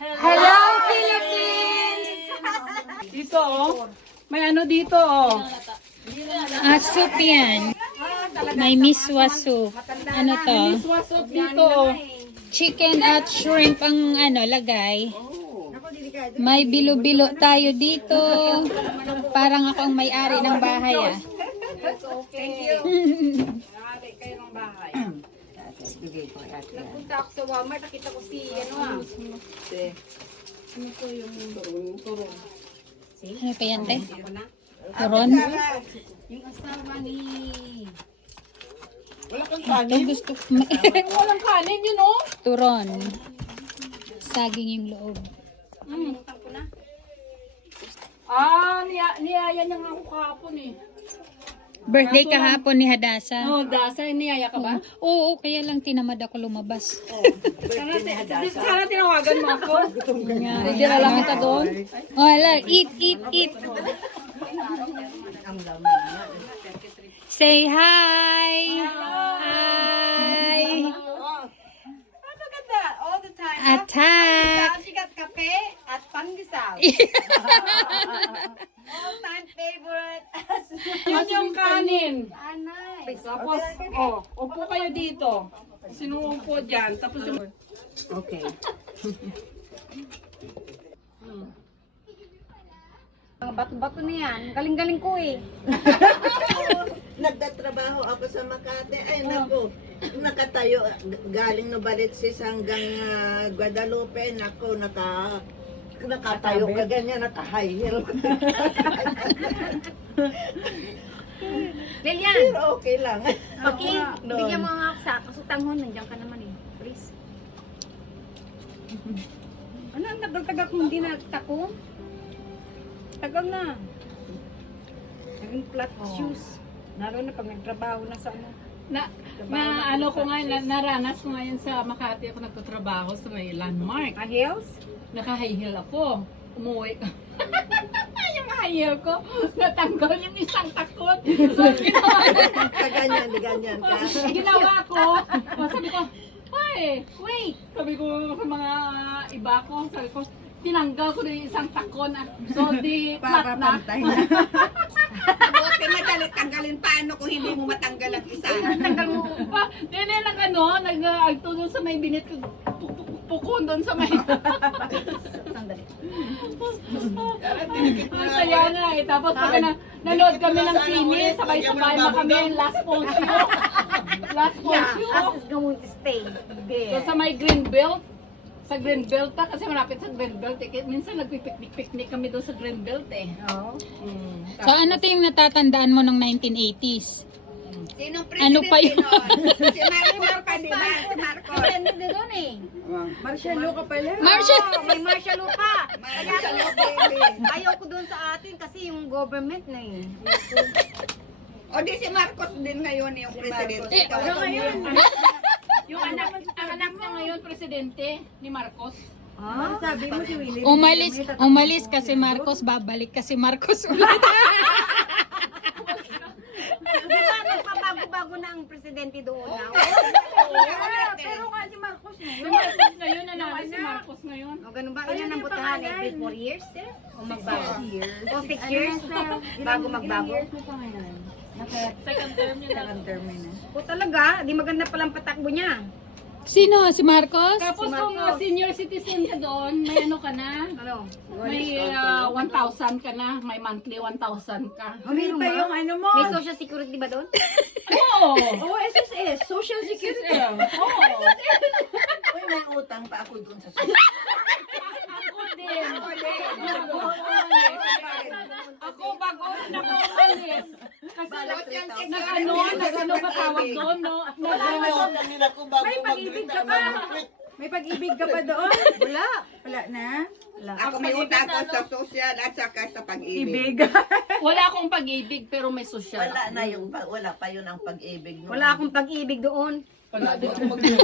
Hello, Philippines! Dito, oh. May ano dito, oh. Soup yan. May miswa soup. Ano to? Swasok dito, oh. Chicken at shrimp ang ano, lagay. May bilo-bilo tayo dito. Parang ako ang may-ari ng bahay, ah. Thank you. Ari kayo ng bahay. Nagpunta ako sa Walmart, nakita ko si, ano Turong. Ano pa yan, te? na? Turon? Yung asawa ni... Wala kang Ito kanin. gusto ko. Walang kanin, yun, oh. Turon. Saging yung loob. Nakalimutan ko na. Niyaya niya nga ako kahapon, eh. Birthday kahapon ni Hadasa. Oh, Dasa, niyaya ka ba? Oo, kaya lang tinamad ako lumabas. Sana tinawagan mo ako. Hindi na lang kita doon. Oh, hala, eat, eat, eat. Say hi! Hi! Maganda, all the time. Attack! She got kape at pandesal. All time favorite. Yun yung kanin. Nice. Tapos, oh, upo kayo dito. Sino upo dyan? Tapos yung... Okay. Mga bato-bato na yan. Galing-galing ko eh. Nagtatrabaho ako sa Makati. Ay, naku, nakatayo. Galing Novaliches hanggang Guadalupe. Naku, nakatayo ka ganyan, naka-high heel. Lilian, Pero okay lang. okay. Noon. Bigyan mo nga ako sa kasutanghon. Nandiyan ka naman eh. Please. Ano, ang tagal-tagal kung hindi nagtako? Tagal na. Naging flat shoes. Lalo na pag nagtrabaho na sa ano. Ano ko ngayon, naranas ko ngayon sa Makati ako nagtatrabaho sa may landmark. Heels? Naka-high heel ako. Umuwi ka. Yung high heel ko, natanggal yung isang takot. So, Ganyan ka. ginawa ko, sabi ko, ay, wait. Sabi ko sa mga iba ko, sabi ko, tinanggal ko na yung isang takon. So, di flat na. Buti madali tanggalin paano kung hindi mo matanggal ang isa. Tanggal mo pa. Dili lang ano, nag-agtulong sa may binit ko. Pukon doon sa may... Sandali. Masaya nga eh. Tapos pag nanood kami ng sine, sabay-sabay na kami. Last post yun. Last post yun. As is going to stay there. So, sa may Greenbelt. Sa Greenbelt kasi malapit sa Greenbelt. Eh. Minsan nagpipiknik-piknik kami doon sa Greenbelt eh. Oo. So ano to yung natatandaan mo ng 1980s? Sinong Ano pa yun? presidente nun? Si Marimar pa, di ba? Si Marcos. Friend din doon eh. Marshalo ka pala. Marshall! Oo, may martial law pa. Marcelo, baby. Ayaw ko doon sa atin kasi yung government na eh. O di si Marcos din ngayon yung presidente. Eh, Ikaw ang ngayon. Yung anak niya ngayon, presidente ni Marcos. Ah? Sabi mo si Willie. Umalis kasi Marcos, babalik kasi Marcos ulit. Di ba nagpabago-bago na ang presidente doon na? Pero nga si Marcos na Si Marcos ngayon, nanalo si Marcos ngayon. O ganun ba? Ilan ang botahan? Every 4 years? O magbago? O 6 years? Bago magbago? Second term niya lang. O talaga? Di maganda palang patakbo niya. Sino? Si Marcos? Tapos kung senior citizen ka doon, may ano ka na? Ano? May 1,000 ka na, may monthly 1,000 ka. Meron ba? yung ano mo. May social security ba doon? Oo! Oh, SSS, Social Security. Oo! Uy, may utang pa ako dun sa Ako din! Ako bago rin ako umalis. Kasi nag-ano ba tawag doon, no? May pag-ibig ka pa. May pag-ibig ka pa doon? Wala. Wala na? Ako may utang ko sa social at saka sa pag-ibig. Wala akong pag-ibig pero may social. Wala pa yun ang pag-ibig. No? Wala akong pag-ibig doon. Wala din. Pag-ibig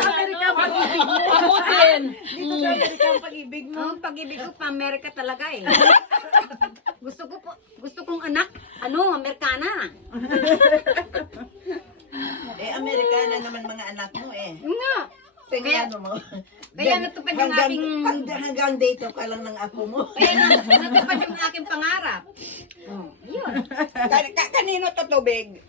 sa Amerika, pag-ibig mo. Ako din. Dito sa Amerika, ang pag-ibig mo. Ang pag-ibig ko pa Amerika talaga eh. Gusto kong anak, Amerikana. Amerikana naman mga anak mo eh. Yun nga. Tingnan mo. Kaya natupad yung aking- Hanggang dito ka lang ng ako mo. Kaya natupad yung aking pangarap. Yun. Kanino to tubig?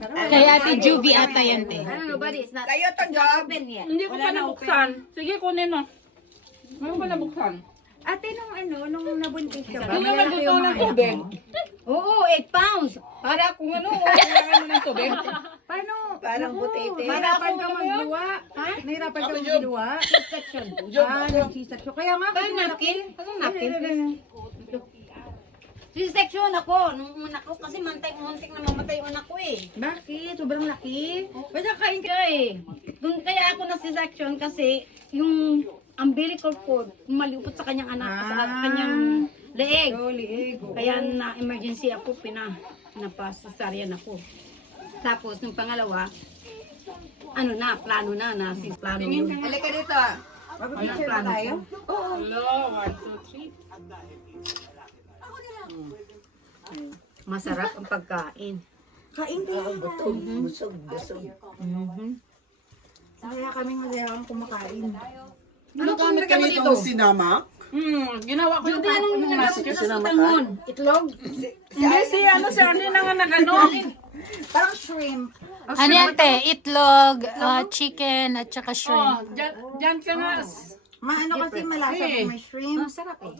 Kay Ate Juvie ata yan, te. I don't know, but it's not Kayo to, Job. open yet. Hindi ko pa nabuksan. Sige, kunin mo. Hindi ko pa nabuksan. Ate, nung nabuntis ka ba? Hindi naman gusto ng tubig. Oo, 8 pounds. Para kung ano, kailangan mo ng tubig. Paano? Parang butete. Nahirapan ka magluwa? Ha? Nahirapan ka magluwa? C-section. Nag-C-section. Kaya nga, kung napkin. C-section ako. Nung una ko, kasi muntik na mamatay yung anak ko eh. Bakit? Sobrang laki. Basta kain ka eh. Doon kaya ako na C-section kasi yung umbilical cord, maliupot sa kanyang anak, sa kanyang leeg. Kaya na-emergency ako, pinapasasaryan ako. Tapos, nung pangalawa, plano na, plano yun. Halika dito. Mag-picture ba tayo? Hello, 1, 2, 3. Masarap ang pagkain. Kain tayo. Busog. Kaya kami masayang kumakain. Ano gamit ka nitong sinama? Ginawa ko yung tapo ng nasa. Itlog? Hindi, si Arnie na nga nag-ano. Parang shrimp. Ano yan, te? Itlog, chicken, at saka Oh, shrimp. dyan ka nga. Maano kasi malasa Eh. kung may shrimp. Ang sarap eh.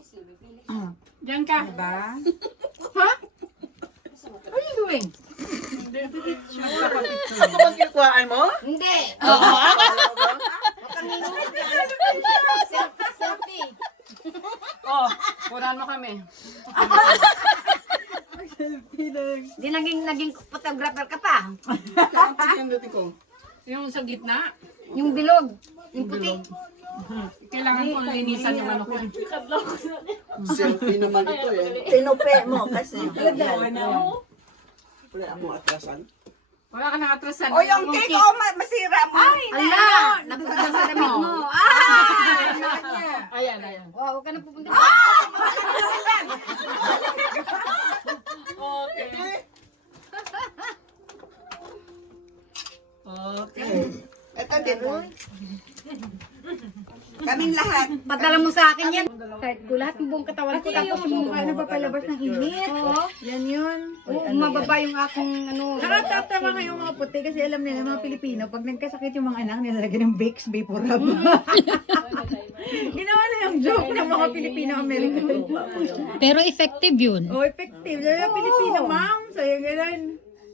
Dyan ka. Diba? Ha? What are you doing? Ako bang kinukuhaan mo? Hindi. Oo, Selfie. Oh, kuran mo kami. Di naging photographer ka pa. Pindutin ko. Yung sa gitna, Yung bilog. Yung puti. kailangan ko linisan yung ano ko. Selfie naman ito eh. Tinupe mo kasi. Wala akong atrasan. Wala ka nakatrasan. O yung cake, masira mo. Ay, Ala! Napagdang sa damit mo. Ayan. Wow, huwag ka na pupunta. Okay. Ito din. Kaming lahat. Padala mo sa akin yan. Kahit ko lahat ng buong katawan ko. Tapos yung ano papalabas ng init. Oo. Yan yun. Oo, mababa yung akong ano. Nakatatawa nga yung mga puti kasi alam nila mga Pilipino, pag nagkasakit yung mga anak, nilalagyan ng Vicks Vapor Rub. Ginawa na yung joke ng mga Pilipino-American. pero effective yun. Oh, effective. Dahil yung Pilipino, ma'am, sa'yo ganun.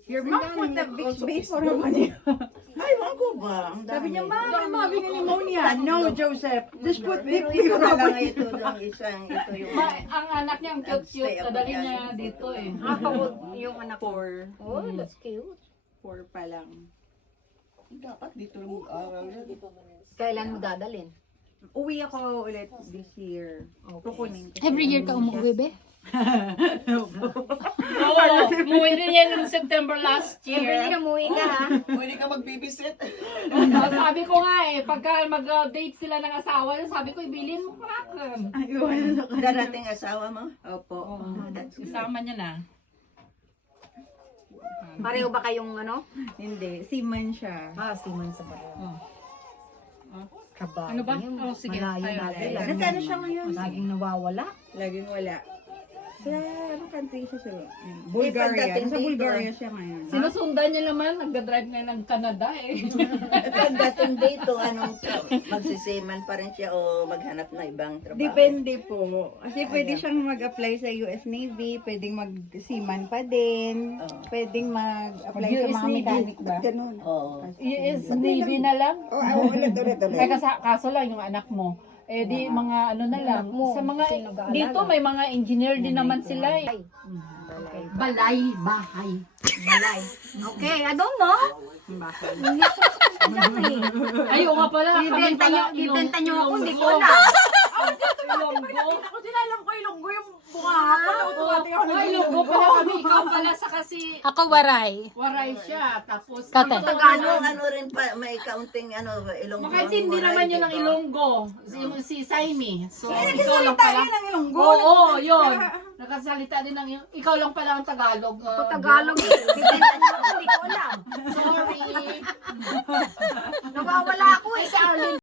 Your mom put the Vicks Vapor Rub on you. Ay, wag ko ba? Ang Sabi niya, dami. ma'am, I'm having a pneumonia. No, Joseph. Just put Vicks Pero ito Vapor na Rub lang on you. ito lang isang, ito yung... Ang anak niya, ang cute-cute. Kadali niya dito eh. Napagod yung anak ko. 4 Oh, that's cute. pa lang. Dapat dito lang mag-aral yan. Kailan mo dadalhin? Uwi ako ulit this year. Kukunin ko. Every year ka umuwi, be? Oo, umuwi rin yan noong September last Every year. year umuwi ka ha? Pwede ka mag-babysit. Sabi ko nga eh, pagka mag-date sila ng asawa, sabi ko, ibilin mo kraken. Ayun. Darating asawa mo? Opo. Isama niya na. Pareho ba kayong ano? Hindi, seaman siya. Siman sa pareho. Trabaho. Ano ba? yun. Oh, sige. Malayo Tayo. natin. Nasaan siya ngayon? Laging nawawala. Laging wala. Sa anong country siya sa Bulgaria. pagdating Sa dito, Bulgaria siya ngayon. Sinusundan niya naman, nagda-drive ngayon ng Canada eh. At pagdating dito, anong magsisiman pa rin siya o maghanap na ibang trabaho? Depende po. Kasi pwede siyang mag-apply sa US Navy, pwedeng mag-seaman pa din, pwedeng mag-apply sa mga mechanic ba? Ganun. Oo. US Navy na lang. Ulit. Eh, kaso lang yung anak mo. Eh di mga ano na lang. Sa mga dito may mga engineer din naman sila eh. Balay, bahay. Balay. Okay, I don't know. Ayaw nga pala. Kami pala Ibenta nyo ako, hindi ko Ilonggo. alam. Ilonggo. Ako sinalam ko ilonggo yung bunga ako. Ay, Ilonggo pala kami. Ikaw pala sa kasi Ako, waray. waray siya. Tapos Kate. Ano rin pa, may kaunting Ilonggo. makaintindi naman yun ng Ilonggo. Si Saimi. So, ikaw lang Tayo pala. ng ilonggo. Oo, yun. nakasalita din ng ikaw lang pala ang Tagalog. Tagalog eh. Hindi ko alam. Sorry. Nawawala ako eh. Si Arlene